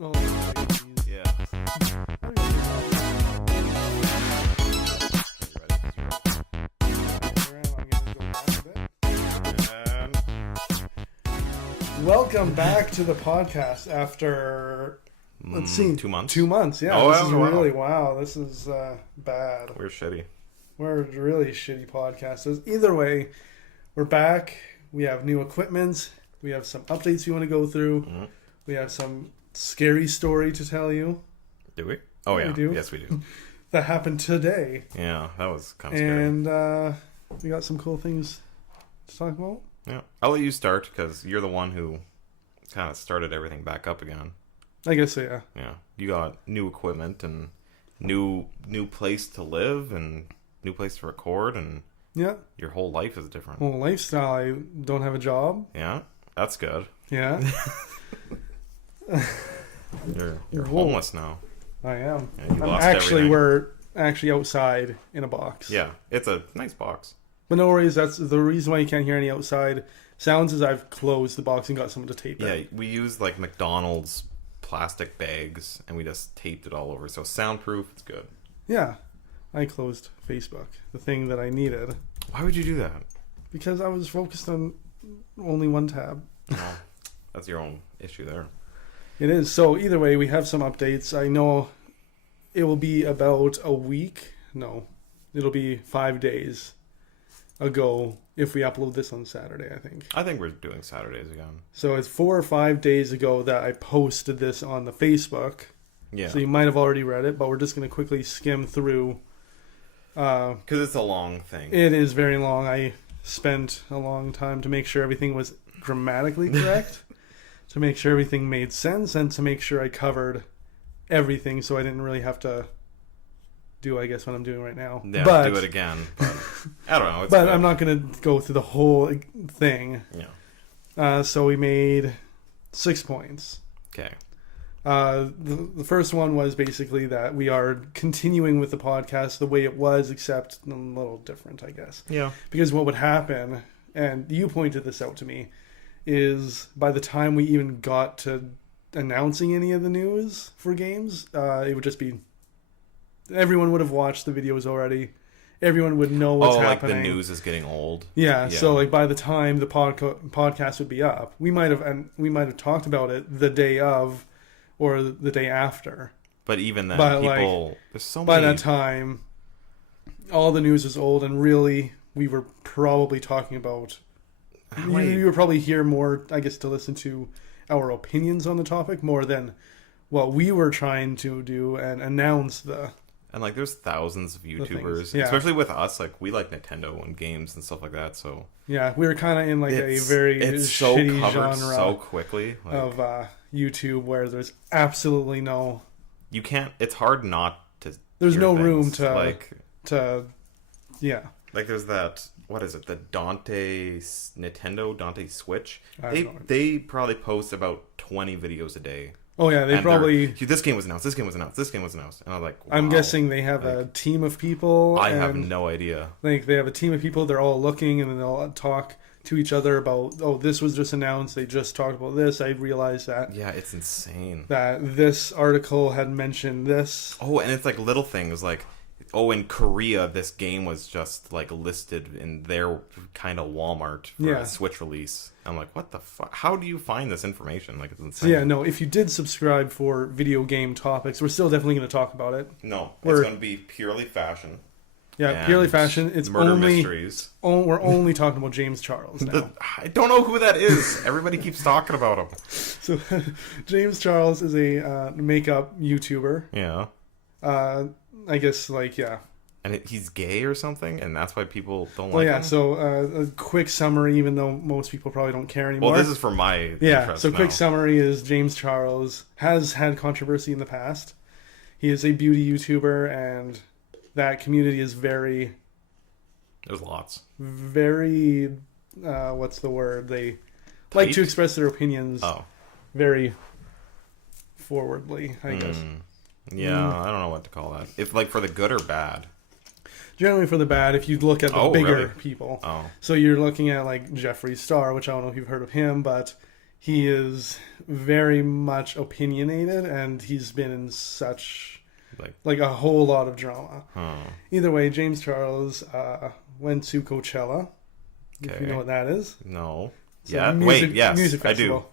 Oh, Yeah. welcome back to the podcast after, let's see, 2 months. 2 months, yeah. Oh, this is wow. really, wow, this is bad. We're shitty. We're really shitty podcasters. Either way, we're back. We have new equipment. We have some updates we want to go through. Mm-hmm. We have some scary story to tell you. Do we? Oh, Yeah, yeah. we do. Yes, we do. That happened today. Yeah, that was kind of scary. And we got some cool things to talk about. Yeah. I'll let you start because you're the one who kind of started everything back up again. I guess so, yeah. Yeah. You got new equipment and new place to live and new place to record, and Yeah. your whole life is different. Well, lifestyle, I don't have a job. Yeah. That's good. Yeah. You're Whoa. homeless now. I am. Yeah, you lost Actually, everything. we're actually outside in a box. Yeah. It's a nice box. But no worries, that's the reason why you can't hear any outside sounds is I've closed the box and got someone to tape it. Yeah, we used like McDonald's plastic bags and we just taped it all over. So soundproof, it's good. Yeah. I closed Facebook, the thing that I needed, Why would you do that? because I was focused on only one tab. Well, that's your own issue there. It is. So either way, we have some updates. I know it will be about a week. No, it'll be 5 days ago if we upload this on Saturday, I think. I think we're doing Saturdays again. So it's 4 or 5 days ago that I posted this on the Facebook. Yeah. So you might have already read it, but we're just going to quickly skim through. Because it's a long thing. It is very long. I spent a long time to make sure everything was grammatically correct, to make sure everything made sense, and to make sure I covered everything so I didn't really have to do, I guess, what I'm doing right now. Yeah, but, do it again. But I don't know. It's but good. I'm not going to go through the whole thing. Yeah. So we made 6 points. Okay. The first one was basically that we are continuing with the podcast the way it was, except a little different, I guess. Yeah. Because what would happen, and you pointed this out to me, is by the time we even got to announcing any of the news for games, it would just be everyone would have watched the videos already. Everyone would know what's happening. Like the news is getting old. Yeah, so like by the time the podcast would be up, we might have talked about it the day of or the day after. But even then, But, people there's so By many. that time, all the news was old, and really, we were probably talking about. You would probably hear more, I guess, to listen to our opinions on the topic more than what we were trying to do and announce the. And like, there's thousands of YouTubers, yeah. especially with us. Like, we like Nintendo and games and stuff like that. So Yeah, we were kind of in like a very it's so shitty covered genre so quickly. Like, of YouTube where there's absolutely no. you can't. It's hard not to. There's hear no things. room to like. Yeah. Like there's that, what is it? The Nintendo Dante Switch. I don't know. They probably post about 20 videos a day. Oh yeah, they And probably. this game was announced. This game was announced. This game was announced. And I'm like, wow. I'm guessing they have a team of people. I have and, no idea. Like they have a team of people. They're all looking, and then they'll talk to each other about. Oh, this was just announced. They just talked about this. I realized that. Yeah, it's insane. That this article had mentioned this. Oh, and it's like little things like, oh, in Korea, this game was just like listed in their kind of Walmart for Yeah. a Switch release. I'm like, what the fuck? How do you find this information? Like, it's So insane. yeah, no. If you did subscribe for video game topics, we're still definitely going to talk about it. No, it's We're- going to be purely fashion. Yeah, and purely fashion. It's murder only. mysteries. We're only talking about James Charles now. I don't know who that is. Everybody keeps talking about him. So James Charles is a makeup YouTuber. Yeah. I guess yeah. And he's gay or something, and that's why people don't Well, like yeah. him? So a quick summary, even though most people probably don't care anymore. Well, this is for my yeah. interest So now. quick summary is James Charles has had controversy in the past. He is a beauty YouTuber, and that community is very, There's lots. very. What's the word? They like to Tight? express their opinions Oh. very forwardly, I guess. Yeah, I don't know what to call that. If like for the good or bad. Generally for the bad, if you look at the Oh, bigger really? people. Oh. So you're looking at like Jeffree Star, which I don't know if you've heard of him, but he is very much opinionated, and he's been in such like a whole lot of drama. Either way, James Charles went to Coachella. Okay. If you know what that is. No. It's Yeah. music, Wait. Yes, music I do. festival.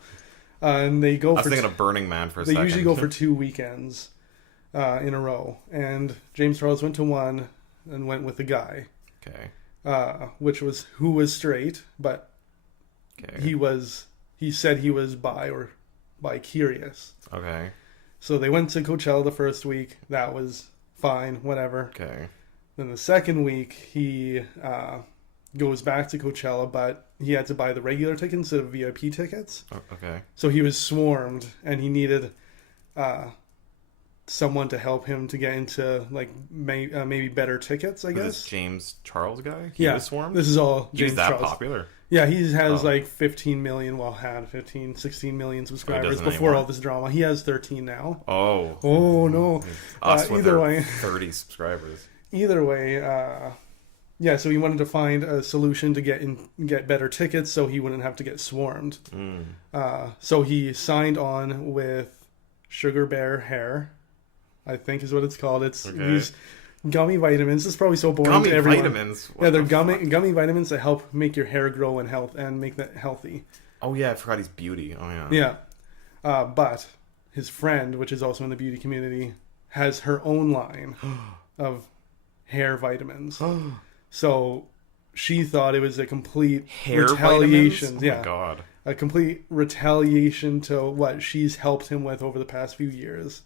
And they go. I was thinking of Burning Man for a second. They usually go for 2 weekends in a row, and James Charles went to one and went with a guy. Okay. Who was straight, but Okay. he said he was bi curious. Okay. So they went to Coachella the first week. That was fine, whatever. Okay. Then the second week he goes back to Coachella, but he had to buy the regular tickets instead of VIP tickets. Okay. So he was swarmed, and he needed someone to help him to get into like maybe better tickets, I guess. This James Charles guy? He was swarmed? This is all He James was that Charles. popular? Yeah, he has like 15 million, had 15, 16 million subscribers before anymore? all this drama. He has 13 now. Oh. Oh, no. Us with either our way. 30 subscribers. Either way, yeah, so he wanted to find a solution to get better tickets so he wouldn't have to get swarmed. So he signed on with Sugar Bear Hair, I think is what it's called. It's use gummy vitamins. It's probably so boring to everyone. Vitamins? Yeah, they're gummy vitamins that help make your hair grow and make that healthy. Oh, yeah, I forgot he's beauty. Oh, yeah. Yeah. But his friend, which is also in the beauty community, has her own line of hair vitamins. So she thought it was a complete Hair retaliation. vitamins? Oh, yeah. my God. A complete retaliation to what she's helped him with over the past few years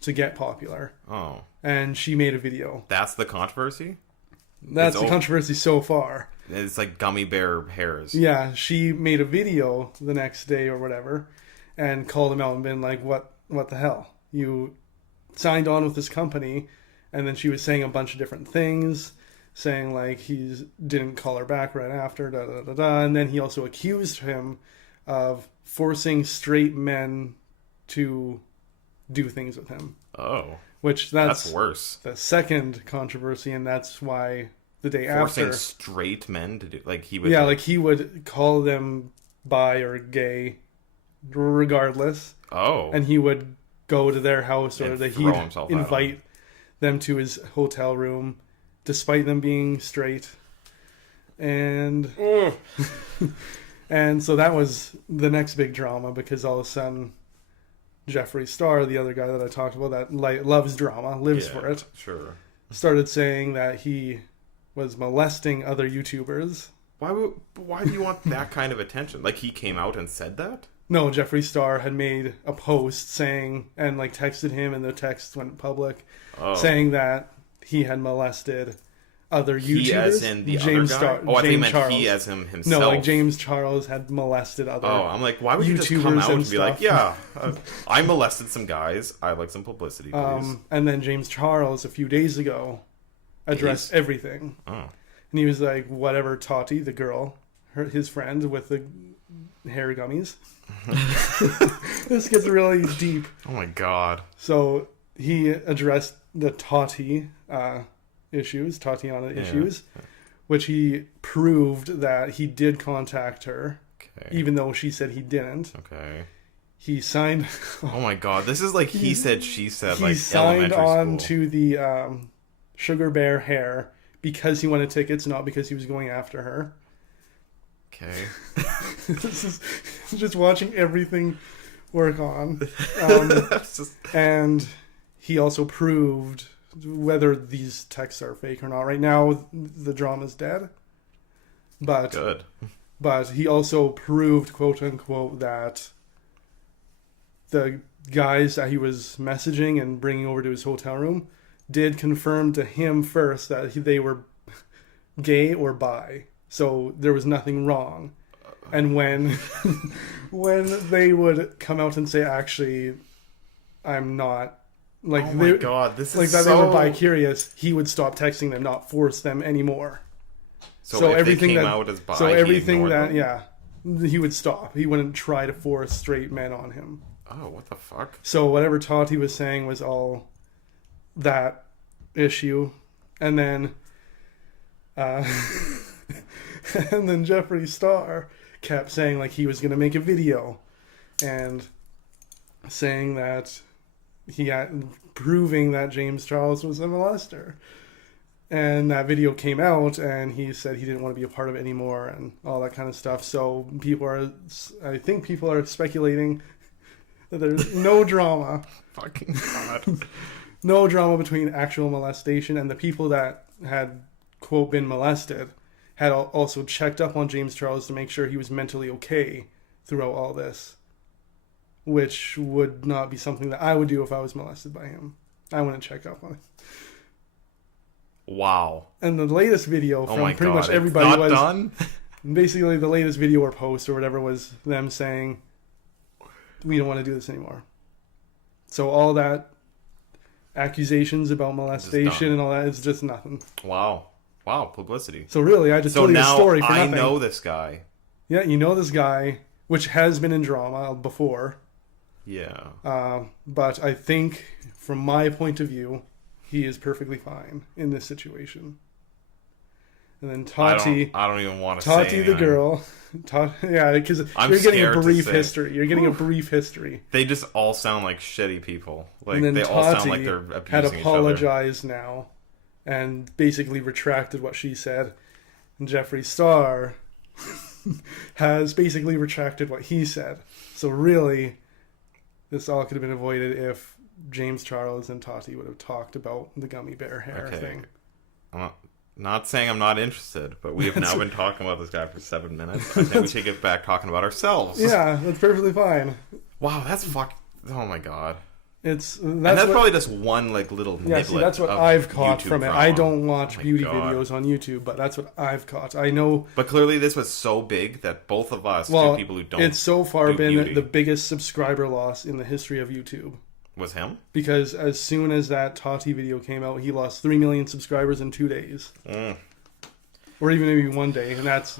to get popular. Oh. And she made a video. That's the controversy? That's the controversy so far. It's like gummy bear hairs. Yeah, she made a video the next day or whatever and called him out and been like, what the hell? You signed on with this company, and then she was saying a bunch of different things, saying like he didn't call her back right after, da da da da, and then he also accused him of forcing straight men to do things with him. Oh. Which that's worse. The second controversy, and that's why the day Forcing after straight men to do like he would like he would call them bi or gay regardless. Oh. And he would go to their house, or that he'd invite them to his hotel room despite them being straight. And and so that was the next big drama, because all of a sudden Jeffree Star, the other guy that I talked about that loves drama, lives for it, started saying that he was molesting other YouTubers. Why do you want that kind of attention? Like, he came out and said that? No, Jeffree Star had made a post saying, and like texted him, and the text went public, saying that he had molested other YouTubers. He as in the James other guy? Star, I thought you meant Charles. he as him himself. No, like James Charles had molested other I'm like, why would you just YouTubers come out and be stuff. like, yeah, I molested some guys. I'd like some publicity, please. And then James Charles, a few days ago, addressed everything. And he was like, whatever, Tati, the girl, his friend with the hair gummies. This gets really deep. Oh my God. So he addressed the Tatiana issues, which he proved that he did contact her, even though she said he didn't. Okay. He signed. Oh my God, this is like he said, she said. He like signed on school. to the Sugar Bear Hair because he wanted tickets, not because he was going after her. Okay. This is just watching everything work on. And he also proved whether these texts are fake or not. Right now, the drama's dead. But good. But he also proved, quote unquote, that the guys that he was messaging and bringing over to his hotel room did confirm to him first that they were gay or bi. So there was nothing wrong. And when when they would come out and say, actually, I'm not, like, oh my God, this is like that, they were bi-curious, he would stop texting them, not force them anymore. So if everything they came out as bi, so everything that them? He would stop. He wouldn't try to force straight men on him. Oh, what the fuck? So whatever Tati was saying was all that issue. And then and then Jeffree Star kept saying like he was going to make a video and saying that proving that James Charles was a molester. And that video came out, and he said he didn't want to be a part of it anymore, and all that kind of stuff. So I think people are speculating that there's no drama. Fucking God. No drama between actual molestation, and the people that had, quote, been molested had also checked up on James Charles to make sure he was mentally okay throughout all this, which would not be something that I would do if I was molested by him. I wouldn't check up on it. Wow. And the latest video from pretty much It's everybody not was done? basically the latest video or post or whatever was them saying, we don't want to do this anymore. So all that accusations about molestation and all that is just nothing. Wow, publicity. So really, I just told you a story for nothing. I know this guy. Yeah, you know this guy, which has been in drama before. Yeah. But I think, from my point of view, he is perfectly fine in this situation. And then Tati... I don't even want to say Tati the girl... yeah, because you're getting a brief history. You're getting a brief history. They just all sound like shitty people. Like, and then they Tati all sound like they're abusing had each other. apologized now and basically retracted what she said. And Jeffree Star has basically retracted what he said. So really, this all could have been avoided if James Charles and Tati would have talked about the gummy bear hair thing. I'm not saying I'm not interested, but we have now been talking about this guy for 7 minutes. I think we should get back talking about ourselves. Yeah, that's perfectly fine. Wow, that's oh my God. That's probably just one little yeah. See, that's what I've caught YouTube from it. drama. I don't watch beauty God. videos on YouTube, but that's what I've caught. I know, but clearly this was so big that both of us, two people who don't, it's so far been beauty, the biggest subscriber loss in the history of YouTube. Was him? Because as soon as that Tati video came out, he lost 3 million subscribers in 2 days, or even maybe 1 day, and that's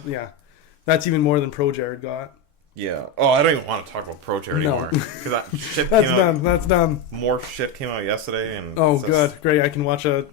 even more than Pro Jared got. Yeah. Oh, I don't even want to talk about Pro Jared anymore. Because that shit that's done. That's done. More shit came out yesterday, and good, great. I can watch a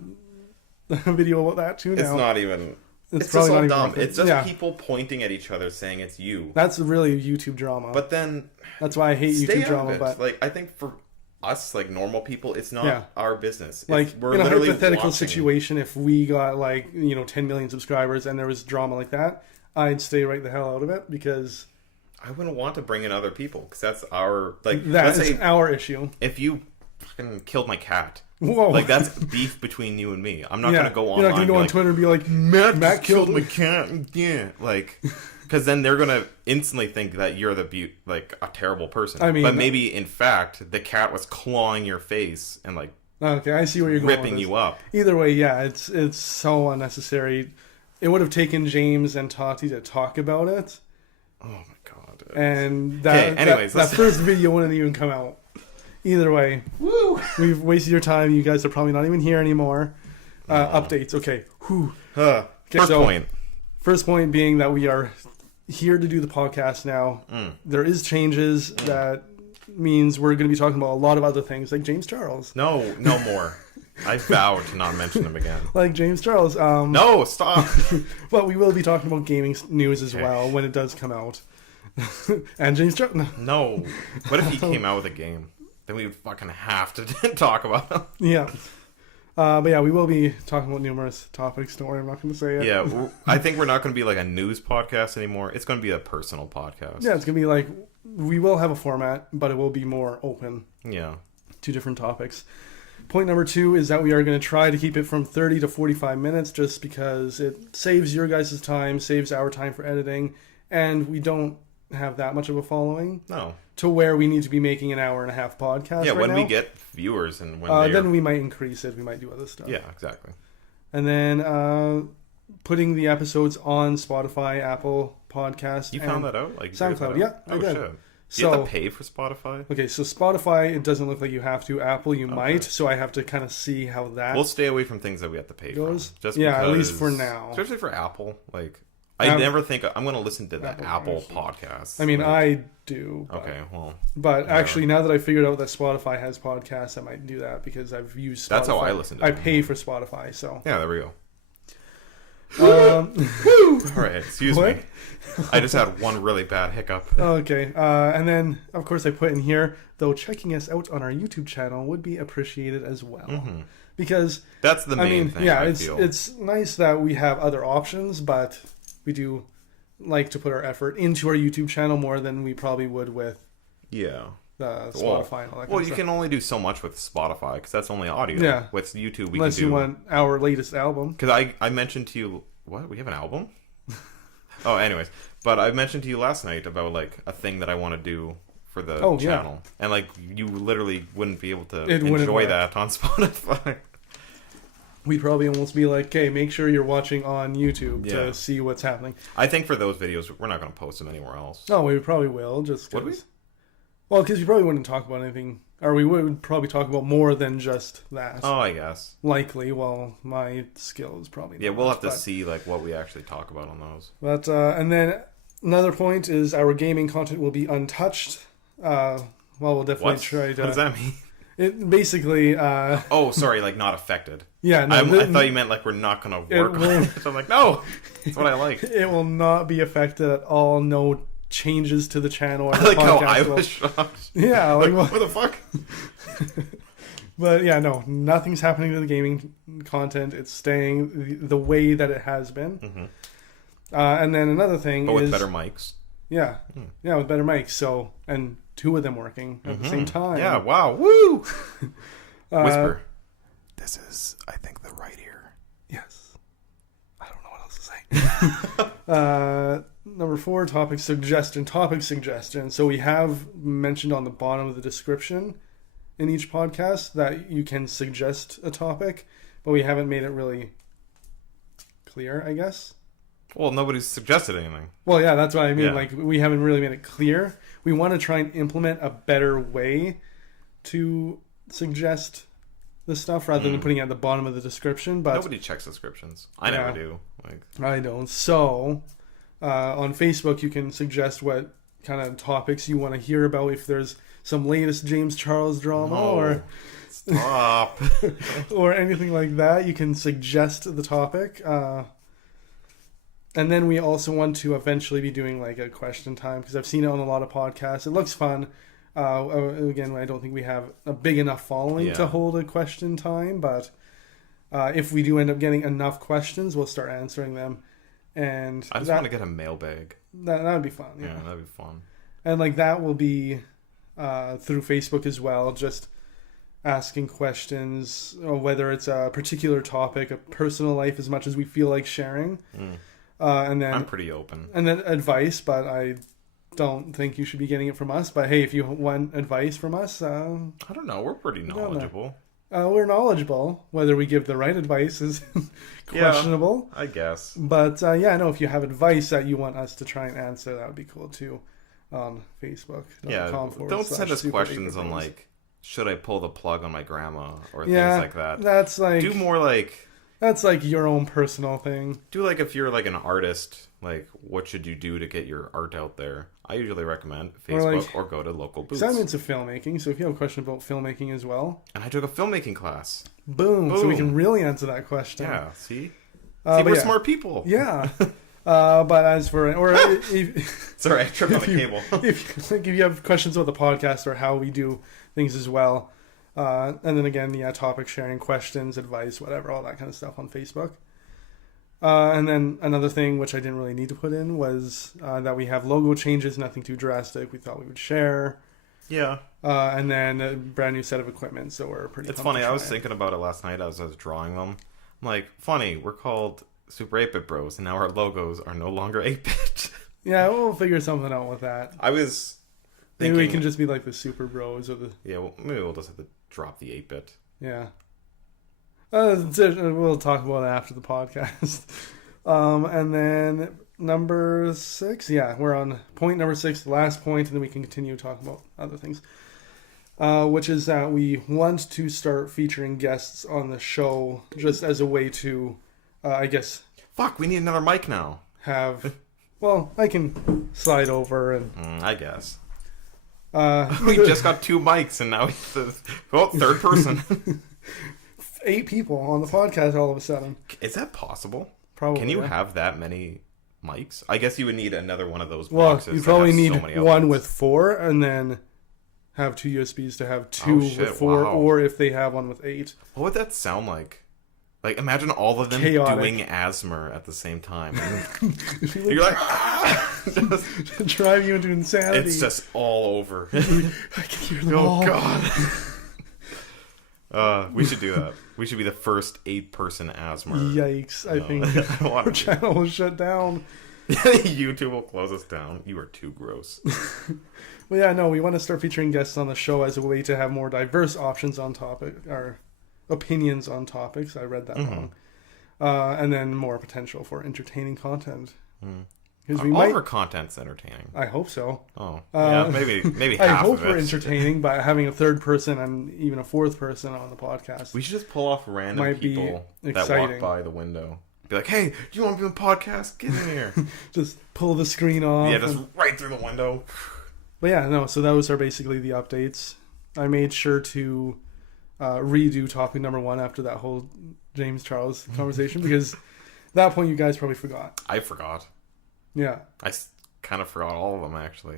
video about that too now. It's not even. It's probably just all not dumb. even It's just people pointing at each other saying it's you. That's really YouTube drama. But then that's why I hate YouTube drama. But I think for us, normal people, it's not our business. We're in a literally hypothetical watching. situation, if we got 10 million subscribers and there was drama like that, I'd stay right the hell out of it because I wouldn't want to bring in other people because that's our that's our issue. If you fucking killed my cat, whoa, that's beef between you and me. I'm not gonna go online. You're not gonna go on Twitter and be like, Matt killed my cat. Yeah, because then they're gonna instantly think that you're a terrible person. I mean, but maybe in fact the cat was clawing your face and okay, I see where you're going. Ripping you up. Either way, yeah, it's so unnecessary. It would have taken James and Tati to talk about it. Oh my God. And that first video wouldn't even come out. Either way, woo! We've wasted your time. You guys are probably not even here anymore. Updates. Okay. First point being that we are here to do the podcast now. There is changes that means we're going to be talking about a lot of other things like James Charles. No more. I vow to not mention him again. Like James Charles. No, stop. But we will be talking about gaming news as well when it does come out. And James Charles. No. What if he came out with a game? Then we would fucking have to talk about him. Yeah. But yeah, we will be talking about numerous topics. Don't worry, I'm not going to say it. Yeah, I think we're not going to be a news podcast anymore. It's going to be a personal podcast. Yeah, it's going to be we will have a format, but it will be more open. Yeah. To different topics. Point number 2 is that we are going to try to keep it from 30 to 45 minutes just because it saves your guys' time, saves our time for editing, and we don't have that much of a following. No. To where we need to be making an hour and a half podcast. Yeah, right when now. we get viewers and when then we might increase it. We might do other stuff. Yeah, exactly. And then putting the episodes on Spotify, Apple Podcasts. You found that out? SoundCloud, yeah. Oh, I did. shit. Do you have to pay for Spotify? Okay, so Spotify, it doesn't look like you have to. Apple, you might. So I have to kind of see how that We'll stay away from things that we have to pay goes. for. Just at least for now. Especially for Apple. I never think I'm going to listen to the Apple podcast. I mean, I do. But, okay, well. But actually, now that I figured out that Spotify has podcasts, I might do that because I've used Spotify. That's how I listen to I them. pay for Spotify, so. Yeah, there we go. All right, excuse me. I just had one really bad hiccup. Okay, and then of course I put in here, though checking us out on our YouTube channel would be appreciated as well, because that's the main thing. Yeah, it's nice that we have other options, but we do like to put our effort into our YouTube channel more than we probably would with Spotify and all that. Well, you can only do so much with Spotify because that's only audio. Yeah. With YouTube, unless you want our latest album. Because I mentioned to you, what, we have an album? Oh, anyways, but I mentioned to you last night about like a thing that I want to do for the channel, and like you literally wouldn't be able to enjoy that on Spotify. We'd probably almost be like, "Okay, make sure you're watching on YouTube to see what's happening." I think for those videos, we're not going to post them anywhere else. No, we probably will. Just would we? Well, because we probably wouldn't talk about anything, or we would probably talk about more than just that. Oh, I guess. Likely. Well, my skill is probably not we'll have to see like what we actually talk about on those. But and then another point is our gaming content will be untouched. We'll definitely try to. What does that mean? It basically. Oh, sorry, like not affected. Yeah, no, I thought you meant like we're not going to work on it. So I'm like, no, that's what I like. It will not be affected at all. No changes to the channel. Or I like how I was shocked. Yeah, like what the fuck? But yeah, no, nothing's happening to the gaming content. It's staying the way that it has been. Mm-hmm. And then another thing with better mics. Yeah, yeah, with better mics. So, and two of them working at the same time. Yeah, wow, woo! Whisper. This is, I think, the right ear. Yes. I don't know what else to say. Number 4, topic suggestion. So we have mentioned on the bottom of the description in each podcast that you can suggest a topic, but we haven't made it really clear, I guess. Well, nobody's suggested anything. Well, yeah, that's what I mean. Yeah. Like, we haven't really made it clear. We want to try and implement a better way to suggest the stuff rather than putting it at the bottom of the description. But nobody checks descriptions. I never do. I don't. So, on Facebook, you can suggest what kind of topics you want to hear about. If there's some latest James Charles drama or stop or anything like that, you can suggest the topic. And then we also want to eventually be doing like a question time because I've seen it on a lot of podcasts. It looks fun. Again, I don't think we have a big enough following to hold a question time, but if we do end up getting enough questions, we'll start answering them. And I just want to get a mailbag. That would be fun. Yeah, that'd be fun. And like that will be through Facebook as well, just asking questions, whether it's a particular topic, a personal life, as much as we feel like sharing. And then I'm pretty open. And then advice, but I don't think you should be getting it from us. But hey, if you want advice from us, I don't know. We're pretty knowledgeable. We're knowledgeable. Whether we give the right advice is questionable. I guess. But if you have advice that you want us to try and answer, that would be cool too. On Facebook. Yeah. Don't send us questions on like, should I pull the plug on my grandma or things like that. That's like do more like. That's like your own personal thing. Do like if you're like an artist, like what should you do to get your art out there? I usually recommend Facebook or go to local booths. I'm into filmmaking, so if you have a question about filmmaking as well. And I took a filmmaking class. Boom. So we can really answer that question. Yeah, see? We're smart people. Yeah. But as for... Sorry, I tripped on the cable. If you have questions about the podcast or how we do things as well... and then again, topic sharing, questions, advice, whatever, all that kind of stuff on Facebook. And then another thing, which I didn't really need to put in, was that we have logo changes, nothing too drastic. We thought we would share. Yeah. And then a brand new set of equipment, so we're pretty... It's funny, I was thinking about it last night as I was drawing them. I'm like, funny, we're called Super 8-Bit Bros, and now our logos are no longer 8-bit. Yeah, we'll figure something out with that. I was... Maybe we can just be like the Super Bros or the... Yeah, well, maybe we'll just have to drop the 8-bit. Yeah. We'll talk about it after the podcast. And then number 6. Yeah, we're on point number 6, the last point, and then we can continue talking about other things. Which is that we want to start featuring guests on the show just as a way to, I guess... Fuck, we need another mic now. Well, I can slide over and... I guess. We just got 2 mics and now it's third person. 8 people on the podcast all of a sudden. Is that possible? Probably. Can you have that many mics? I guess you would need another one of those well, boxes. You probably need so one with 4, and then have 2 USBs to have 2 with 4, wow. or if they have one with 8. What would that sound like? Like, imagine all of them Chaotic. doing asthma at the same time. You're like, just drive you into insanity. It's just all over. I can hear them all. Oh, God. We should do that. We should be the first 8-person asthma. Yikes. I think our channel will shut down. YouTube will close us down. You are too gross. Well, yeah, no, we want to start featuring guests on the show as a way to have more diverse options on topic, or opinions on topics. I read that wrong. And then more potential for entertaining content. Because all of our content's entertaining. I hope so. Oh, yeah, maybe half I hope of it. we're entertaining by having a third person and even a fourth person on the podcast. We should just pull off random people that walk by the window. Be like, hey, do you want to be on a podcast? Get in here. Just pull the screen off. Yeah, just right through the window. But yeah, no, so those are basically the updates. I made sure to redo topic number 1 after that whole James Charles conversation, because at that point you guys probably forgot. I forgot. Yeah. I kind of forgot all of them, actually.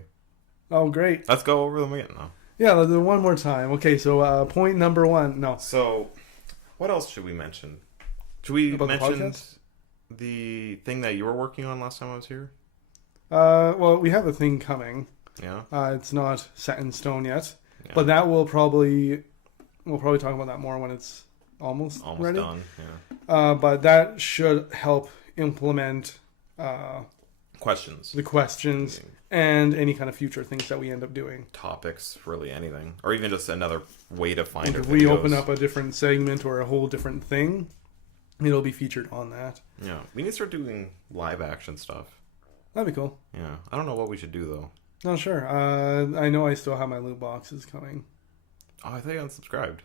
Oh, great. Let's go over them again now. Yeah, let's do one more time. Okay, so point number 1. No. So, what else should we mention? Should we mention the the thing that you were working on last time I was here? Well, we have a thing coming. Yeah. It's not set in stone yet, but that we'll probably talk about that more when it's almost ready. Done. Yeah. But that should help implement questions, and any kind of future things that we end up doing. Topics, really anything, or even just another way to find like our if videos. we open up a different segment or a whole different thing, it'll be featured on that. Yeah, we need to start doing live action stuff. That'd be cool. Yeah, I don't know what we should do though. No, sure. I know I still have my loot boxes coming. Oh, I thought you unsubscribed.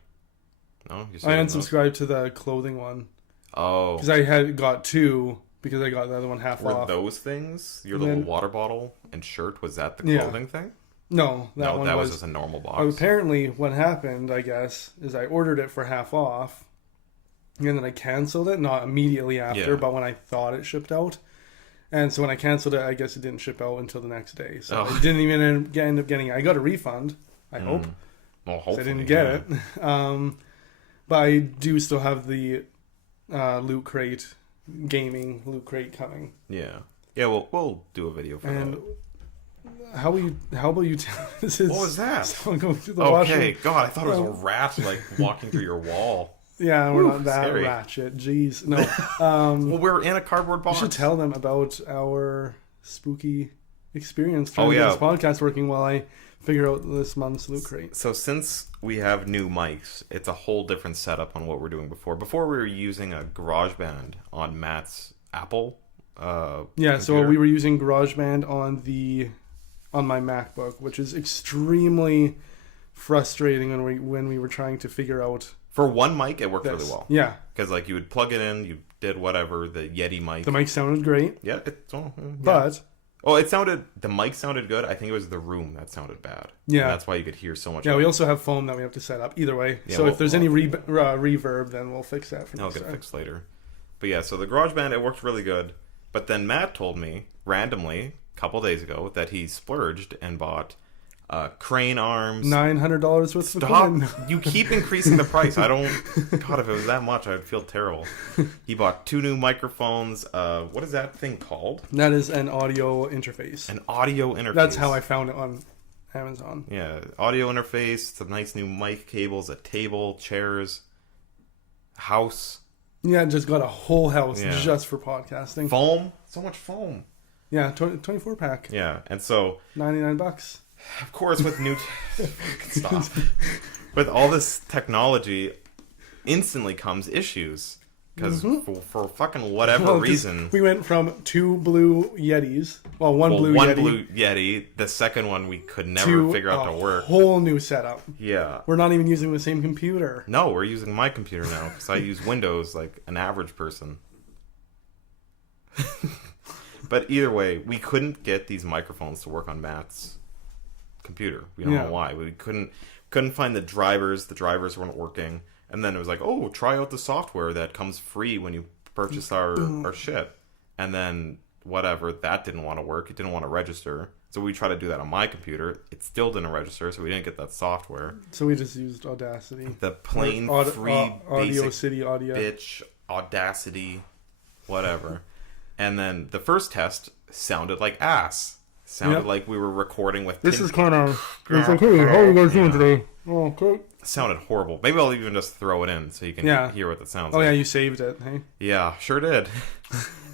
No, I unsubscribed to the clothing one. Oh, because I had got 2 because I got the other one half off. Were those things your little water bottle and shirt? Was that the clothing thing? No, that was just a normal box. Apparently, what happened, I guess, is I ordered it for half off, and then I canceled it. Not immediately after, but when I thought it shipped out. And so when I canceled it, I guess it didn't ship out until the next day. So I didn't even end up getting it. I got a refund, I hope. Well, hopefully. I didn't get it. But I do still have the Loot Crate, gaming Loot Crate coming. Yeah. Yeah, we'll do a video for that. How about you tell this? What was that? Going to the washroom. God, I thought it was a rat walking through your wall. Yeah, we're not that scary. Ratchet. Jeez. No. Well, we're in a cardboard box. You should tell them about our spooky experience trying to get this podcast working while I figure out this month's Loot Crate. So since we have new mics, it's a whole different setup on what we're doing before. Before we were using a GarageBand on Matt's Apple computer. So we were using GarageBand on my MacBook, which is extremely frustrating when we were trying to figure out. For one mic, it worked really well. Yeah. Because you would plug it in, you did whatever, the Yeti mic. The mic sounded great. Yeah. But... the mic sounded good. I think it was the room that sounded bad. Yeah. And that's why you could hear so much. Yeah, we also have foam that we have to set up. Either way. Yeah, so if there's any reverb, then we'll fix that for next time. I'll get fixed later. But yeah, so the GarageBand, it worked really good. But then Matt told me, randomly, a couple days ago, that he splurged and bought crane arms. $900 worth of equipment. You keep increasing the price. God, if it was that much, I'd feel terrible. He bought 2 new microphones. What is that thing called? That is an audio interface. An audio interface. That's how I found it on Amazon. Yeah, audio interface, some nice new mic cables, a table, chairs, house. Yeah, just got a whole house just for podcasting. Foam. So much foam. Yeah, 24 pack. Yeah, and so... $99. Of course, with new... Stop. With all this technology, instantly comes issues. Because for fucking whatever reason... We went from 2 blue Yetis. Well, one blue Yeti. The second one we could never figure out to work. Whole new setup. Yeah. We're not even using the same computer. No, we're using my computer now. Because I use Windows like an average person. But either way, we couldn't get these microphones to work on Matt's computer. We don't know why. We couldn't find the drivers. The drivers weren't working. And then it was like, try out the software that comes free when you purchase our shit. And then whatever, that didn't want to work. It didn't want to register. So we tried to do that on my computer. It still didn't register, so we didn't get that software. So we just used Audacity. The plain free Audio basic City Audio. bitch Audacity, whatever. And then the first test sounded like ass. Sounded like we were recording with... This is kind of... It's like, hey, how are you guys doing today? Oh, okay. Sounded horrible. Maybe I'll even just throw it in so you can hear what it sounds like. Oh, yeah, you saved it, hey? Yeah, sure did.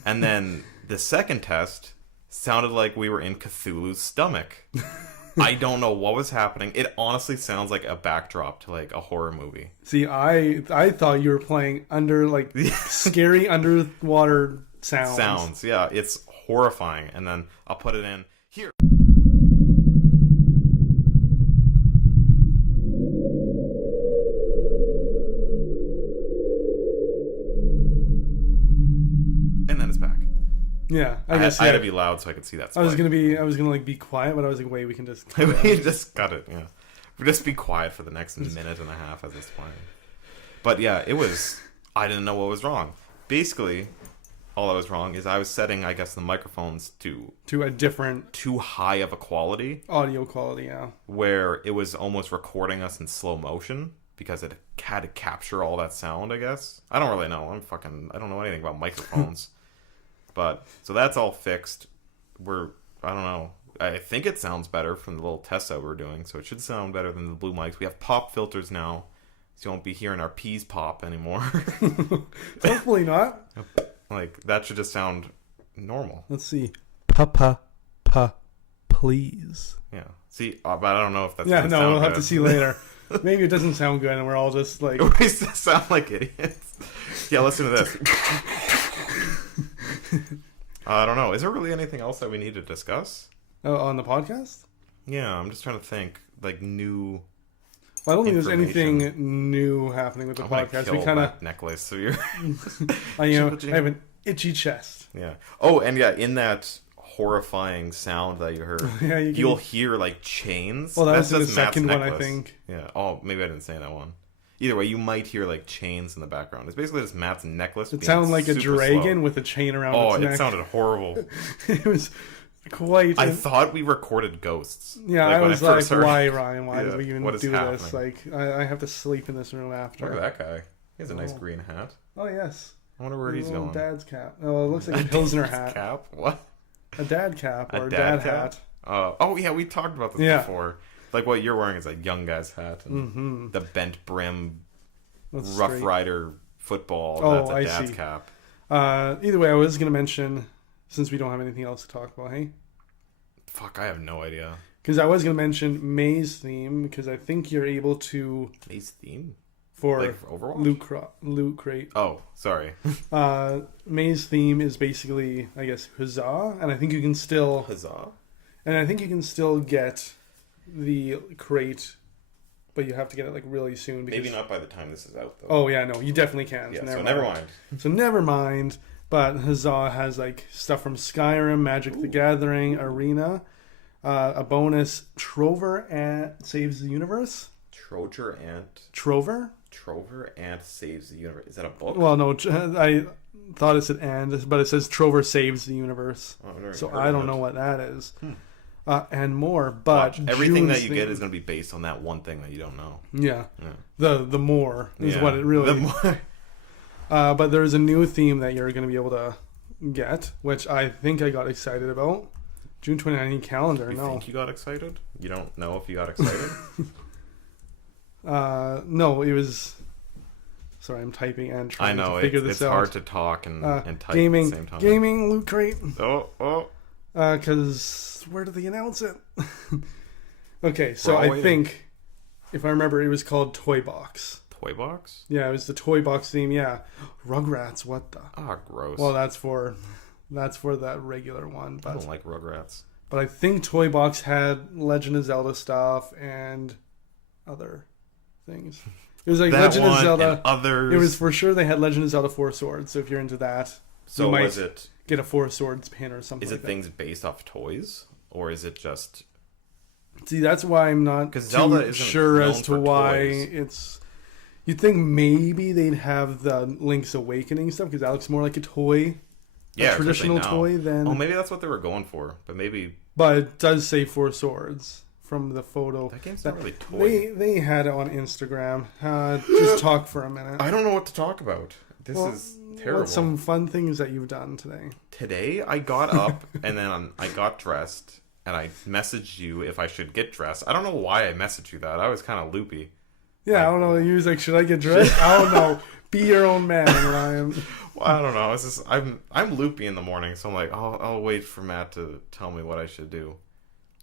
And then the second test sounded like we were in Cthulhu's stomach. I don't know what was happening. It honestly sounds like a backdrop to like a horror movie. See, I thought you were playing under like scary underwater sounds. Sounds, yeah. It's horrifying. And then I'll put it in here. And then it's back. Yeah, I guess I had to be loud so I could see that spike. I was gonna like be quiet, but I was like, wait, we can just we just cut it. Yeah, we just be quiet for the next minute and a half as it's playing. But yeah, it was. I didn't know what was wrong. Basically, all that was wrong is I was setting, I guess, the microphones to a different, too high of a quality, audio quality. Yeah, where it was almost recording us in slow motion because it had to capture all that sound. I guess I don't really know. I don't know anything about microphones. But, so that's all fixed. I don't know. I think it sounds better from the little tests that we're doing. So it should sound better than the blue mics. We have pop filters now. So you won't be hearing our peas pop anymore. Hopefully not. Like, that should just sound normal. Let's see. Please. Yeah. See, but I don't know if that's we'll have to see later. Maybe it doesn't sound good and we're all just like... We sound like idiots. Yeah, listen to this. I don't know. Is there really anything else that we need to discuss? On the podcast? Yeah, I'm just trying to think. Like new. Well, I don't think there's anything new happening with the podcast. We kind of necklace. So you're. I have an itchy chest. Yeah. Oh, and yeah, in that horrifying sound that you heard, you'll hear like chains. Well, that's the second one, I think. Yeah. Oh, maybe I didn't say that one. Either way, you might hear like chains in the background. It's basically just Matt's necklace. It sounded like a dragon with a chain around its neck. Oh, it sounded horrible. It was quite... I thought we recorded ghosts. Yeah, I was like, why, Ryan? Why did we even do happening? This? Like, I have to sleep in this room after. Look at that guy. He has a nice green hat. Oh, yes. I wonder where he's going. Dad's cap. Oh, it looks like a Pilsner hat. Cap? What? A dad cap or a dad hat. Oh, yeah, we talked about this before. Like, what you're wearing is a young guy's hat. And the bent brim... Rough Rider football. Oh, that's a dad's cap. Either way, I was going to mention, since we don't have anything else to talk about, hey? Fuck, I have no idea. Because I was going to mention May's theme, because I think you're able to... May's theme? For Overwatch? Loot Crate. Oh, sorry. May's theme is basically, I guess, Huzzah, and I think you can still... Huzzah? And I think you can still get the crate... But you have to get it like really soon. Because... Maybe not by the time this is out, though. Oh yeah, no, you definitely can. Yeah, so never mind. So never mind. But Huzzah has like stuff from Skyrim, Magic the Gathering, Arena, a bonus Trover Ant Saves the Universe. Trover Ant. Trover Ant Saves the Universe. Is that a book? Well, no, I thought it said and, but it says Trover Saves the Universe. Oh, so I don't know what that is. And more, but watch. Everything that you get is going to be based on that one thing that you don't know. Yeah. The more is what it really. The more. But there's a new theme that you're going to be able to get, which I think I got excited about. June 2019 calendar. You think you got excited? You don't know if you got excited. No, it was. Sorry, I'm typing and trying to figure this out. It's hard to talk and type gaming, at the same time. Gaming Loot Crate. Oh. Because where did they announce it? Okay, so I think, if I remember, it was called Toy Box. Toy Box? Yeah, it was the Toy Box theme. Yeah, Rugrats. What the? Ah, gross. Well, that's for that regular one. But I don't like Rugrats. But I think Toy Box had Legend of Zelda stuff and other things. It was like Legend of Zelda. And others. It was for sure they had Legend of Zelda 4 Swords. So if you're into that, so was it? Get a 4 Swords pin or something. Is it things based off toys, or is it just? See, that's why I'm not Zelda isn't sure as to why toys. it's. You'd think maybe they'd have the Link's Awakening stuff because that looks more like a toy, a traditional toy than. Oh, maybe that's what they were going for, but maybe. But it does say 4 swords from the photo. That game's not really toy. They had it on Instagram. Just talk for a minute. I don't know what to talk about. This is terrible. What's some fun things that you've done today? Today, I got up and then I got dressed and I messaged you if I should get dressed. I don't know why I messaged you that. I was kind of loopy. Yeah, I don't know. You was like, should I get dressed? I don't know. Be your own man, Ryan. Well, I don't know. It's just I'm loopy in the morning, so I'm like, I'll wait for Matt to tell me what I should do.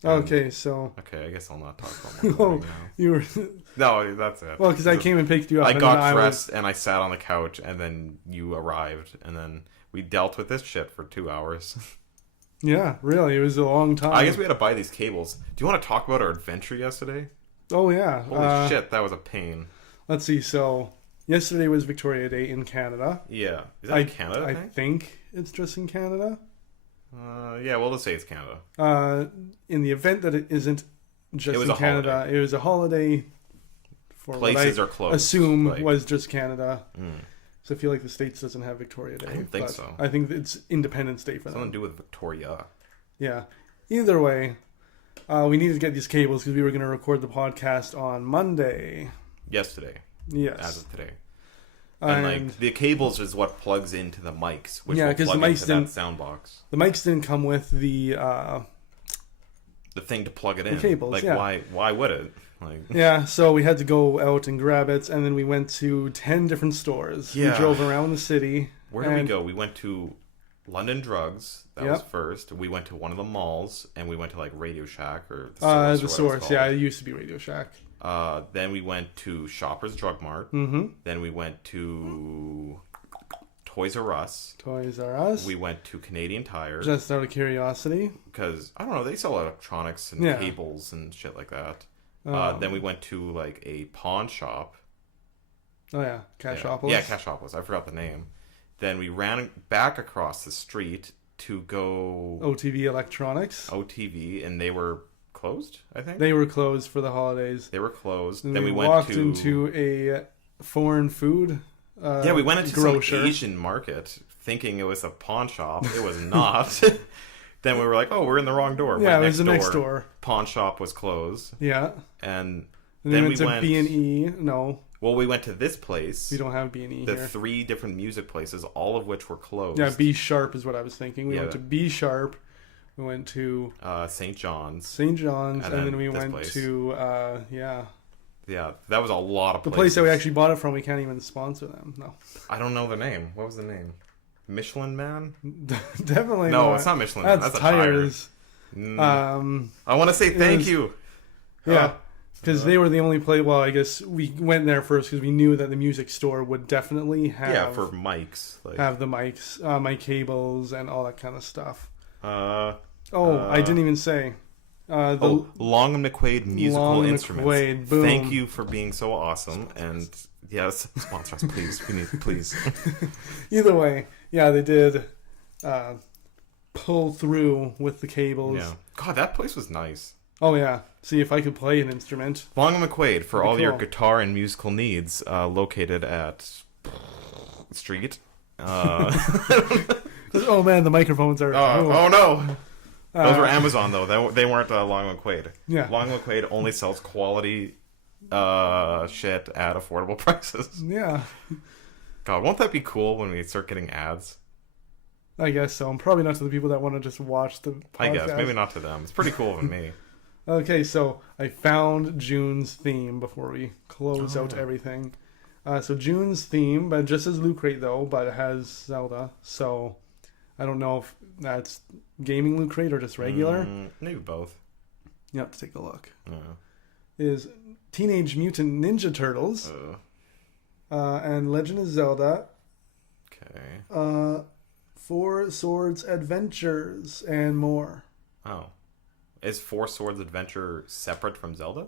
Okay, I guess I'll not talk about my morning now. You were. No, that's it. Well, because I came and picked you up. I got dressed and I sat on the couch, and then you arrived, and then we dealt with this shit for 2 hours. Yeah, really, it was a long time. I guess we had to buy these cables. Do you want to talk about our adventure yesterday? Oh yeah. Holy shit, that was a pain. Let's see. So yesterday was Victoria Day in Canada. Yeah, is that in Canada? I think it's just in Canada. Yeah, we'll just say it's Canada. In the event that it isn't just in Canada, holiday. It was a holiday for places what I are closed. Assume was just Canada. So I feel like the States doesn't have Victoria Day. I don't think so. I think it's Independence Day for them. Something to do with Victoria. Yeah. Either way, we needed to get these cables because we were going to record the podcast on Monday. Yesterday. Yes. As of today. And like the cables is what plugs into the mics, which will plug into that sound box. The mics didn't come with the thing to plug it in. The cables, like why would it? Like yeah, so we had to go out and grab it, and then we went to 10 different stores. Yeah. We drove around the city. Where did we go? We went to London Drugs. That was first. We went to one of the malls, and we went to like Radio Shack or the Source. Yeah, it used to be Radio Shack. Then we went to Shoppers Drug Mart. Mm-hmm. Then we went to Toys R Us. Toys R Us. We went to Canadian Tire. Just out of curiosity. Because, I don't know, they sell electronics and cables and shit like that. Then we went to like a pawn shop. Oh yeah, Cashopolis. Yeah, Cashopolis. I forgot the name. Then we ran back across the street to go... OTV Electronics. OTV, and they were... closed, I think. They were closed for the holidays. They were closed. And then we walked into a foreign food we went into grocer. Some Asian market thinking it was a pawn shop. It was not. Then we were like, oh, we're in the wrong door. Yeah, it was the next door. Pawn shop was closed. Yeah. And then we went to B&E. No. Well, we went to this place. We don't have B&E here. The 3 different music places, all of which were closed. Yeah, B Sharp is what I was thinking. We went to B Sharp. We went to St. John's. And then we went to Yeah, that was a lot of places. The place that we actually bought it from, we can't even sponsor them. No. I don't know the name. What was the name? Michelin Man? Definitely no, not. It's not Michelin Man. That's tires. A tire. I want to say thank you. Yeah. Because they were the only place. Well, I guess we went there first because we knew that the music store would definitely have... Yeah, for mics. Have the mics, mic cables, and all that kind of stuff. I didn't even say. Long and McQuaid musical instruments. McQuaid, boom. Thank you for being so awesome. And yes, sponsor us, please. Please. Either way, yeah, they did pull through with the cables. Yeah. God, that place was nice. Oh yeah. See if I could play an instrument. Long and McQuaid for all your guitar and musical needs. Located at Street. Oh man, the microphones are. Oh no. Those were Amazon though. They weren't Long and McQuaid. Yeah. Long and McQuaid only sells quality shit at affordable prices. Yeah. God, won't that be cool when we start getting ads? I guess so. I'm probably not to the people that want to just watch the podcast. I guess maybe not to them. It's pretty cool with me. Okay, so I found June's theme before we close out everything. So June's theme, but just as Loot Crate though, but it has Zelda. So I don't know if that's gaming Loot Crate or just regular. Maybe both. You have to take a look. Is Teenage Mutant Ninja Turtles and Legend of Zelda. Okay. 4 Swords Adventures and more. Oh. Is 4 Swords Adventure separate from Zelda?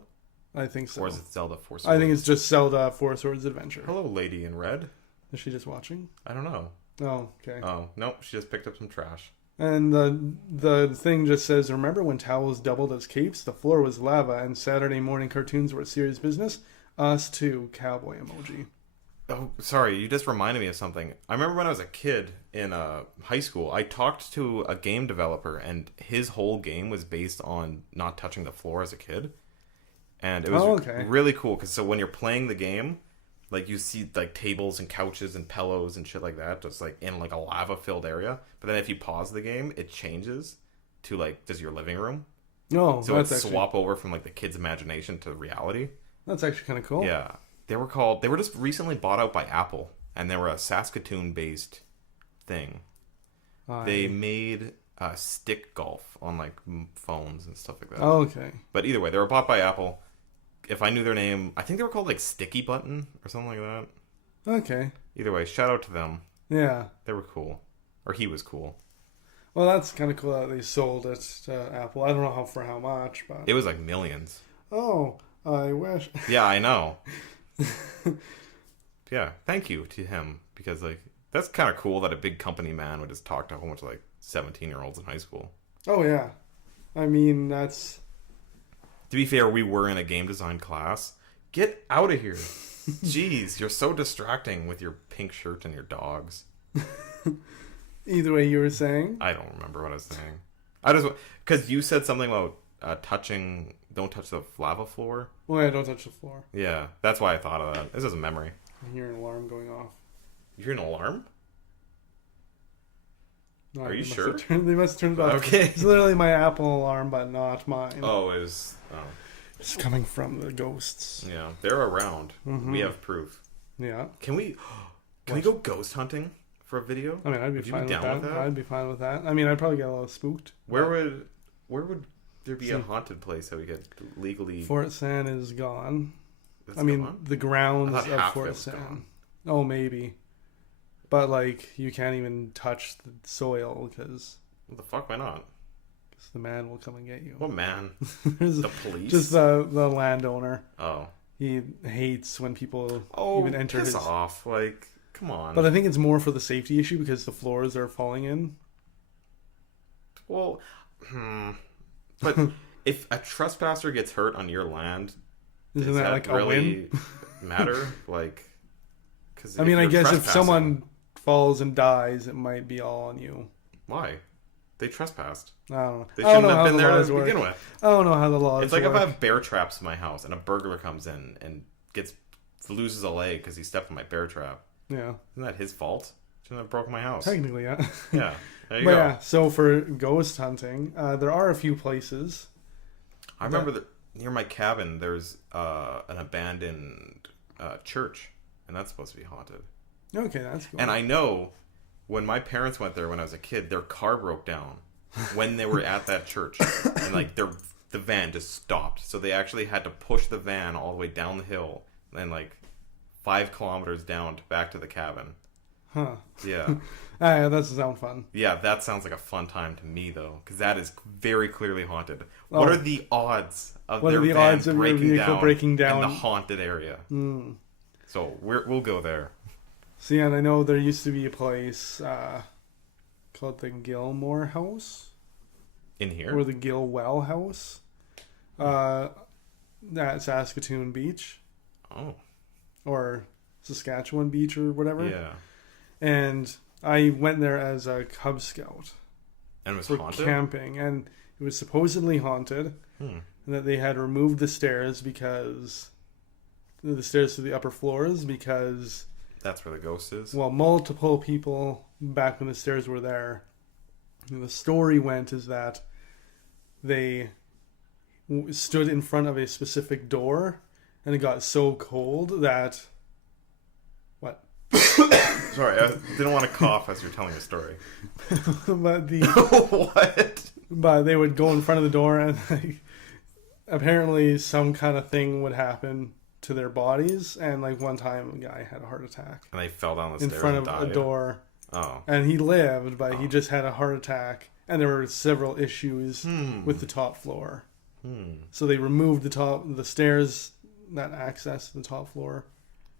I think so. Or is it Zelda 4 Swords? I think it's just Zelda 4 Swords Adventure. Hello, lady in red. Is she just watching? I don't know. Oh, okay. Oh, nope. She just picked up some trash. And the thing just says, remember when towels doubled as capes? The floor was lava and Saturday morning cartoons were serious business? Us too, cowboy emoji. Oh, sorry, you just reminded me of something. I remember when I was a kid in high school, I talked to a game developer, and his whole game was based on not touching the floor as a kid. And it was really cool, because so when you're playing the game, like you see like tables and couches and pillows and shit like that, just like in like a lava-filled area. But then if you pause the game, it changes to like just your living room. No, so it's swap over from like the kid's imagination to reality. That's actually kind of cool. Yeah. They were just recently bought out by Apple, and they were a Saskatoon-based thing. They made stick golf on like phones and stuff like that. Oh, okay. But either way, they were bought by Apple. If I knew their name, I think they were called like Sticky Button or something like that. Okay. Either way, shout out to them. Yeah. They were cool. Or he was cool. Well, that's kind of cool that they sold it to Apple. I don't know for how much, but... It was like millions. Oh, I wish. Yeah, I know. Yeah, thank you to him, because like that's kind of cool that a big company man would just talk to a whole bunch of like 17-year-olds in high school. Oh yeah, I mean that's. To be fair, we were in a game design class. Get out of here! Jeez, you're so distracting with your pink shirt and your dogs. Either way, you were saying. I don't remember what I was saying. I just because you said something about touching. Don't touch the lava floor. Well, yeah, don't touch the floor. Yeah, that's why I thought of that. This is a memory. I hear an alarm going off. You hear an alarm? No, Are you sure? They must turn it off. Okay. It's literally my Apple alarm, but not mine. Oh, it was... Oh. It's coming from the ghosts. Yeah, they're around. Mm-hmm. We have proof. Yeah. Can we go ghost hunting for a video? I mean, I'd be fine with that. I'd be fine with that. I mean, I'd probably get a little spooked. Where would there be a haunted place that we could legally... Fort San is gone. That's gone? The grounds of Fort San. Gone. Oh, maybe. But, like, you can't even touch the soil because... What the fuck? Why not? Because the man will come and get you. What man? The police? Just the landowner. Oh. He hates when people even enter his... off. Like, come on. But I think it's more for the safety issue because the floors are falling in. Well, But if a trespasser gets hurt on your land, isn't that like really matter? Like, because I mean, I guess if someone falls and dies, it might be all on you. Why? They trespassed. I don't know. They shouldn't have been there to begin with. I don't know how the laws. It's like if I have bear traps in my house and a burglar comes in and loses a leg because he stepped on my bear trap. Yeah, isn't that his fault? Shouldn't have broken my house. Technically, yeah. Yeah. There you go. Yeah, so for ghost hunting, there are a few places. I remember that near my cabin, there's an abandoned church, and that's supposed to be haunted. Okay, that's cool. And I know when my parents went there when I was a kid, their car broke down when they were at that church, and like the van just stopped, so they actually had to push the van all the way down the hill and like 5 kilometers down back to the cabin. Huh. Yeah. That doesn't sound fun. Yeah, that sounds like a fun time to me, though, because that is very clearly haunted. What are the odds of their vehicle breaking down in the haunted area? Mm. So we'll go there. See, and I know there used to be a place called the Gilmore House. In here? Or the Gilwell House. At Saskatoon Beach. Oh. Or Saskatchewan Beach or whatever. Yeah. And I went there as a Cub Scout. And it was for haunted? Camping. And it was supposedly haunted. And that they had removed the stairs because... The stairs to the upper floors because... That's where the ghost is? Well, multiple people back when the stairs were there. And the story went is that they stood in front of a specific door and it got so cold that... What? Sorry, I didn't want to cough as you're telling a story. But What? But they would go in front of the door and like, apparently some kind of thing would happen to their bodies. And like one time a guy had a heart attack. And they fell down the in stairs front and of died. a door. Oh. And he lived, but he just had a heart attack. And there were several issues with the top floor. So they removed the stairs that access the top floor.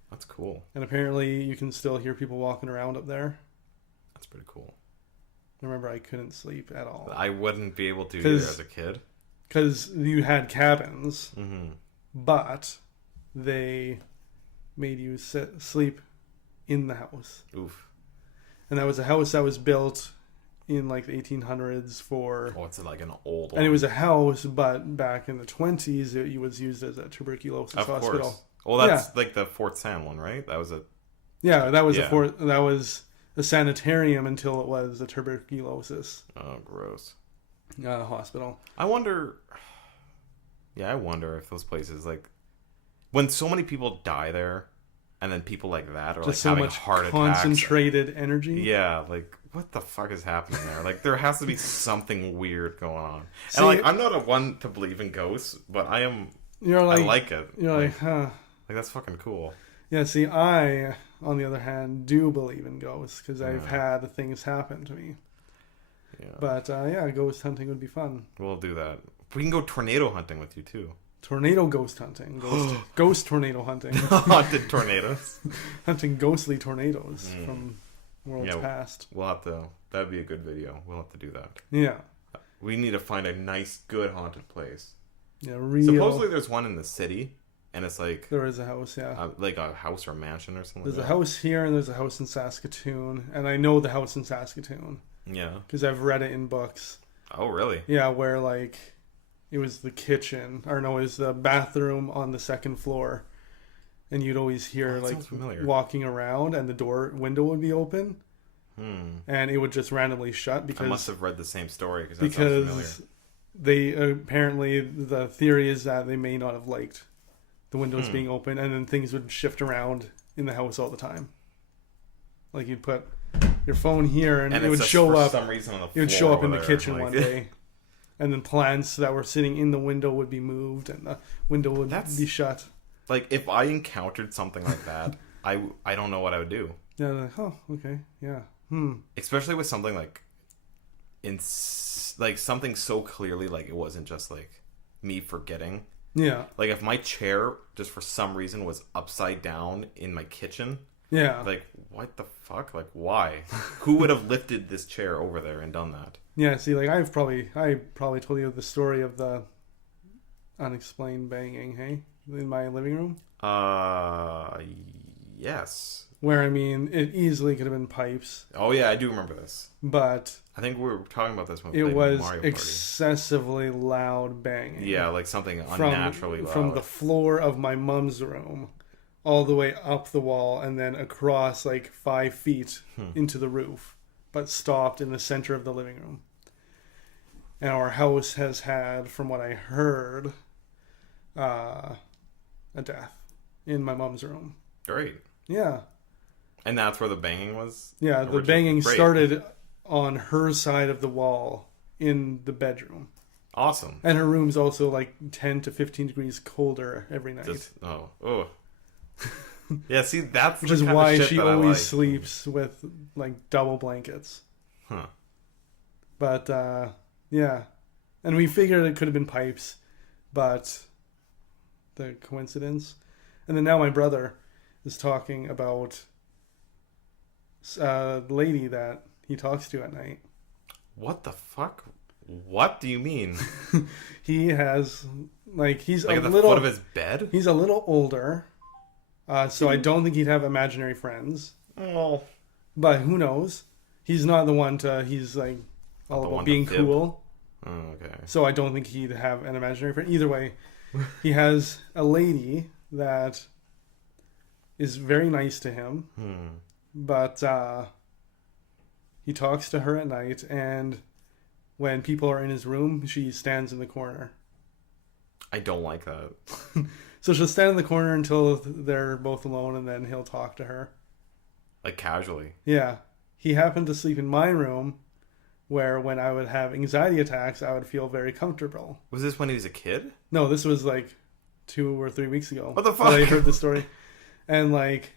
That's cool. And apparently you can still hear people walking around up there. That's pretty cool. I remember I couldn't sleep at all. I wouldn't be able to either as a kid. Because you had cabins, but they made you sleep in the house. Oof. And that was a house that was built in like the 1800s for... Oh, it's like an old one. And it was a house, but back in the 20s, it was used as a tuberculosis hospital. Course. Well, that's like the Fort San one, right? That was a... Yeah, that was that was a sanitarium until it was a tuberculosis. Oh, gross. Hospital. I wonder if those places, like, when so many people die there, and then people like that are just like so having much heart attacks. Concentrated energy. Yeah, like, what the fuck is happening there? Like, there has to be something weird going on. See, and like, I'm not a one to believe in ghosts, but I am. I like it. You're like, huh? Like, that's fucking cool. Yeah. See, I, on the other hand, do believe in ghosts because I've had things happen to me. Yeah. But ghost hunting would be fun. We'll do that. We can go tornado hunting with you too. Tornado ghost hunting. Ghost tornado hunting. Haunted tornadoes. Hunting ghostly tornadoes from worlds past. We'll have to... That'd be a good video. We'll have to do that. Yeah. We need to find a nice, good haunted place. Yeah, real... Supposedly there's one in the city, and it's like... There is a house, yeah. Like a house or mansion or something. There's a house here, and there's a house in Saskatoon. And I know the house in Saskatoon. Yeah. Because I've read it in books. Oh, really? Yeah, where like... It was the kitchen, or no, it was the bathroom on the second floor, and you'd always hear like walking around, and the window would be open, and it would just randomly shut because I must have read the same story because they apparently the theory is that they may not have liked the windows being open, and then things would shift around in the house all the time. Like you'd put your phone here, and it would show up. For some reason on the floor it would show up in the kitchen one day. And then plants that were sitting in the window would be moved, and the window would be shut. Like, if I encountered something like that, I don't know what I would do. Yeah, like, oh, okay, yeah. Especially with something like, like something so clearly, like it wasn't just like me forgetting. Yeah. Like if my chair just for some reason was upside down in my kitchen. Yeah. Like, what the fuck? Like, why? Who would have lifted this chair over there and done that? Yeah, see, like I probably told you the story of the unexplained banging, hey, in my living room. Yes. Where I mean, it easily could have been pipes. Oh yeah, I do remember this. But I think we were talking about this when we it played was Mario Party. Excessively loud banging. Yeah, like something unnaturally loud from the floor of my mom's room, all the way up the wall, and then across like 5 feet into the roof, but stopped in the center of the living room. And our house has had, from what I heard, a death in my mom's room. Great. Yeah. And that's where the banging was? Yeah, the banging started on her side of the wall in the bedroom. Awesome. And her room's also like 10 to 15 degrees colder every night. Yeah, see, that's which is why she always sleeps with like double blankets. Huh. But, yeah. And we figured it could have been pipes, but the coincidence. And then now my brother is talking about a lady that he talks to at night. What the fuck? What do you mean? He has, like, he's like a at the little... foot of his bed? He's a little older, so I don't think he'd have imaginary friends. Oh. But who knows? He's not the one to... He's, like, all about being cool. Oh, okay. So I don't think he'd have an imaginary friend. Either way, he has a lady that is very nice to him. But he talks to her at night, and when people are in his room, she stands in the corner. I don't like that. So she'll stand in the corner until they're both alone, and then he'll talk to her. Like casually? Yeah. He happened to sleep in my room, where when I would have anxiety attacks, I would feel very comfortable. Was this when he was a kid? No, this was like 2 or 3 weeks ago. What the fuck? I heard the story. And like,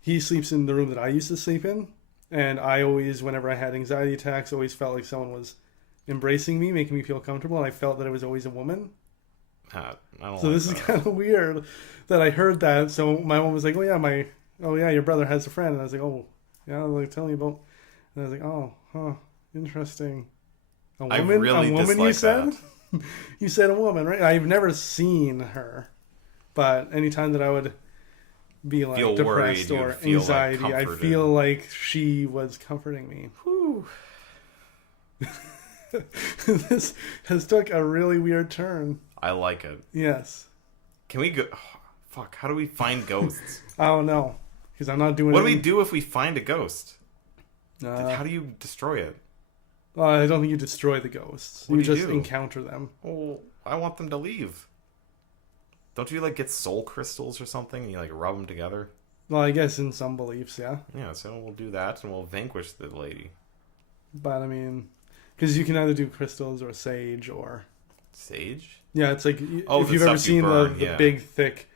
he sleeps in the room that I used to sleep in. And I always, whenever I had anxiety attacks, always felt like someone was embracing me, making me feel comfortable. And I felt that it was always a woman. I don't so like this that. is kind of weird that I heard that. So my mom was like, oh yeah, your brother has a friend. And I was like, oh, yeah, like, tell me about. And I was like, oh, huh, interesting. A woman? I really a woman, you said? That. You said a woman, right? I've never seen her. But anytime that I would be like feel depressed worried, or feel anxiety, like I feel like she was comforting me. Whew. This has took a really weird turn. I like it. Yes. Can we go? Oh, fuck. How do we find ghosts? I don't know. Because I'm not doing What do we do if we find a ghost? Uh, How do you destroy it? I don't think you destroy the ghosts. What You do you just do? encounter them. Oh, I want them to leave. Don't you like get soul crystals or something? And you like rub them together? Well, I guess in some beliefs, yeah. Yeah, so we'll do that and we'll vanquish the lady. But I mean, because you can either do crystals or sage or... Sage? Yeah, it's like, Oh, if the you've ever stuff you seen burn, the yeah. big, thick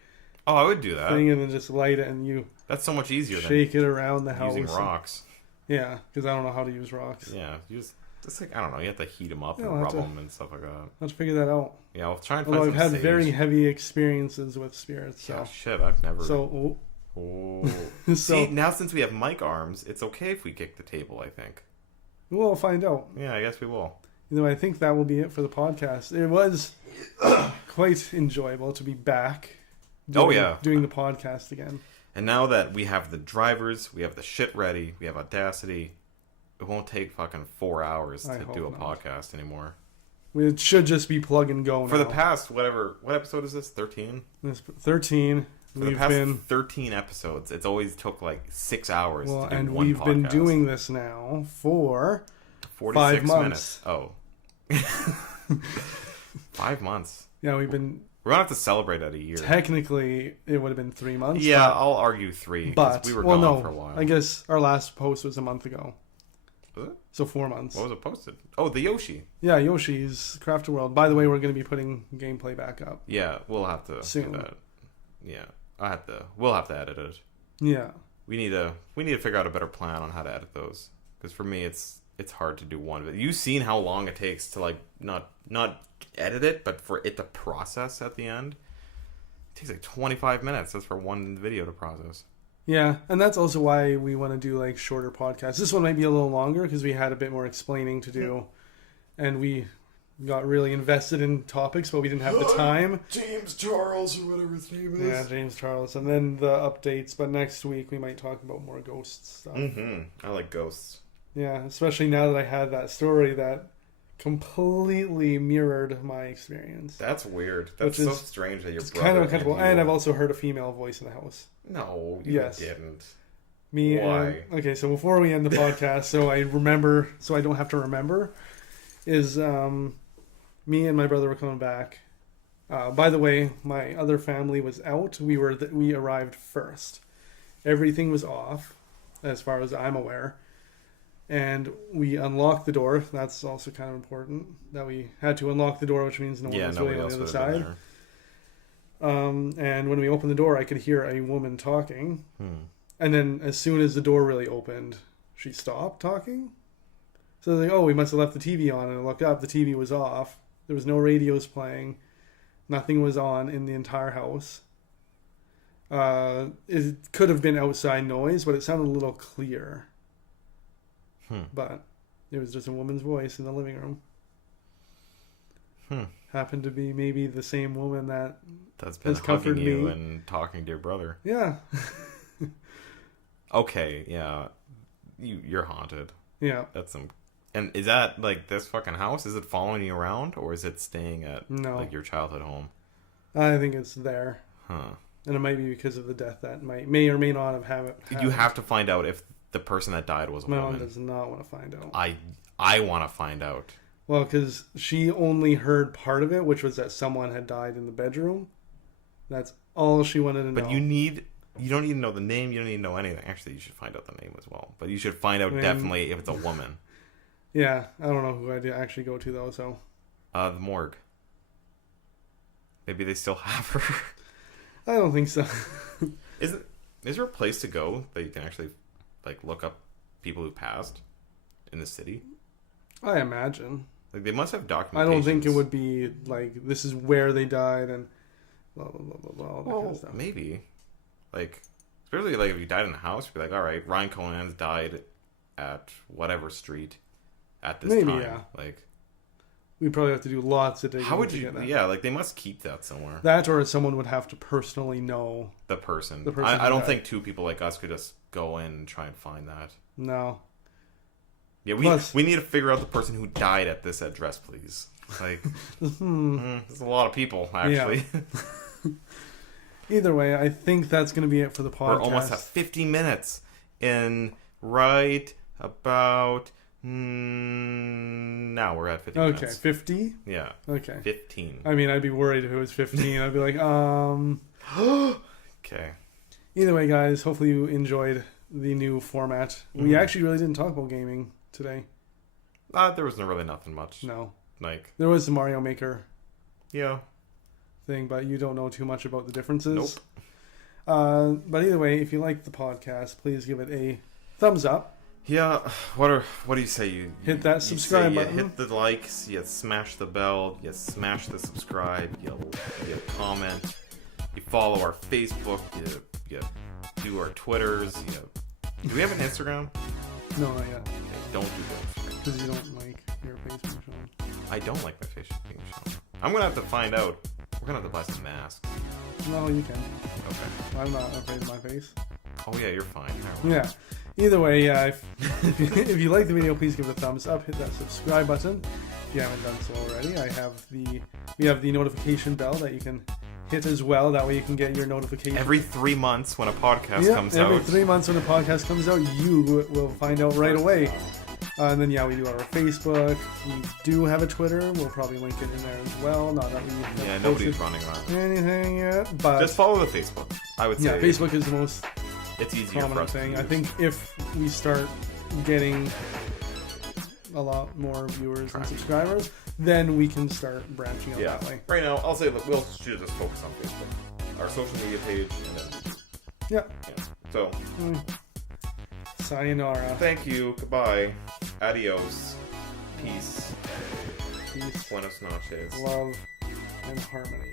Oh, I would do that. thing and then just light it and you That's so much easier shake it around the than house. using rocks. Yeah, because I don't know how to use rocks. Yeah, you just like, I don't know, you have to heat them up Yeah, and I'll rub have to- them and stuff like that. I'll have to figure that out. Yeah, I'll try and find Although some I've had sage. very heavy experiences with spirits, so... Yeah, shit, I've never... So, Oh. So- See, now since we have mic arms, it's okay if we kick the table, I think. we'll find out. Yeah, I guess we will. You know, I think that will be it for the podcast. It was quite enjoyable to be back. Oh, yeah. Doing the podcast again. And now that we have the drivers, we have the shit ready, we have Audacity, it won't take fucking 4 hours I to hope do a not. podcast anymore. It should just be plug and go now. For the past, what episode is this? 13? This 13. For the We've past been 13 episodes, it's always took like 6 hours well, to do and one we've podcast. been doing this now for 46 5 months. minutes. Oh. 5 months. Yeah, we've been We're gonna have to celebrate at a year. technically it would have been 3 months. Yeah, but, I'll argue 3 because but we were well, gone no, for a while. I guess our last post was a month ago, Was it? so 4 months. What was it posted? Oh, the Yoshi. Yeah, Yoshi's Crafted World. By the way, we're going to be putting gameplay back up. Yeah, we'll have to Soon. do that. Yeah, we'll have to edit it. Yeah. We need to figure out a better plan on how to edit those. Because for me, it's hard to do one. But you've seen how long it takes to like not edit it, but for it to process at the end. It takes like 25 minutes just for one video to process. Yeah, and that's also why we want to do like shorter podcasts. This one might be a little longer because we had a bit more explaining to do, and we got really invested in topics, but we didn't have the time. James Charles or whatever his name is. Yeah, James Charles, and then the updates. But next week we might talk about more ghost stuff. I like ghosts. Yeah, especially now that I had that story that completely mirrored my experience. That's weird. That's Which so is- strange that your It's brother kind of uncomfortable, and you- I've also heard a female voice in the house. No, you Yes. didn't. Me Why? and okay, so before we end the podcast, so I don't have to remember, is me and my brother were coming back. By the way, my other family was out. We arrived first. Everything was off, as far as I'm aware, and we unlocked the door. That's also kind of important that we had to unlock the door, which means no one was nobody really on else the other would have been side. there. And when we opened the door, I could hear a woman talking. And then as soon as the door really opened, she stopped talking. So they're like, oh, we must have left the TV on. And I looked up, the TV was off. There was no radios playing. Nothing was on in the entire house. It could have been outside noise, but it sounded a little clear. But it was just a woman's voice in the living room. Happened to be maybe the same woman that's been has comforted hugging you me. and talking to your brother. Yeah. Okay, yeah. You're haunted. Yeah. That's some. And is that like this fucking house? Is it following you around, or is it staying at No. like your childhood home? I think it's there. Huh. And it might be because of the death that may or may not have happened. You have to find out if the person that died was a My mom woman. does not want to find out. I want to find out. Well, because she only heard part of it, which was that someone had died in the bedroom. That's all she wanted to know. But you don't need to know the name. You don't need to know anything. Actually, you should find out the name as well. But you should find out definitely if it's a woman. Yeah, I don't know who I'd actually go to though. So The morgue. Maybe they still have her. I don't think so. Is there a place to go that you can actually like look up people who passed in the city? I imagine. Like they must have documentation. I don't think it would be like this is where they died and blah blah blah blah blah. All that kind of stuff. Maybe, like especially like if you died in a house, you'd be like, all right, Ryan Cohen's died at whatever street at this Maybe, time. yeah. Like, we'd probably have to do lots of digging. How would you? Yeah, like they must keep that somewhere. That, or someone would have to personally know the person. I don't think two people like us could just go in and try and find that. No. Yeah, we need to figure out the person who died at this address, please. Like, there's a lot of people actually. Yeah. Either way, I think that's going to be it for the podcast. We're almost at 50 minutes in right about now. We're at 50 minutes. Okay, 50? Yeah. Okay. 15. I mean, I'd be worried if it was 15. I'd be like, Okay. Either way, guys, hopefully you enjoyed the new format. We actually really didn't talk about gaming today. There was really nothing much. No. Like, there was the Mario Maker. Yeah. Thing, but you don't know too much about the differences. Nope. But either way, if you like the podcast, please give it a thumbs up. Yeah. What do you say? You hit that subscribe button. You hit the likes. You smash the bell. You smash the subscribe. You comment. You follow our Facebook. You do our Twitters. Do we have an Instagram? No, not yet. Okay, don't do that. Because you don't like your Facebook show. I don't like my Facebook show. I'm gonna have to find out. We're gonna have to buy some masks. No, you can. Okay. I'm not afraid of my face. Oh yeah, you're fine. Yeah. Either way, if you like the video, please give it a thumbs up. Hit that subscribe button if you haven't done so already. We have the notification bell that you can hit as well. That way you can get your notification every 3 months when a podcast comes out. Every 3 months when a podcast comes out, you will find out right away. And then, we do our Facebook. We do have a Twitter. We'll probably link it in there as well. Not that we nobody's running around anything yet, but just follow the Facebook. I would say. Yeah, Facebook is the most easier for us thing. I think if we start getting a lot more viewers and subscribers, then we can start branching out that way. Right now, I'll say we'll should just focus on Facebook, our social media page, and then yeah. So. Sayonara. Thank you. Goodbye. Adios. Peace. Peace. Buenas noches. Love and harmony.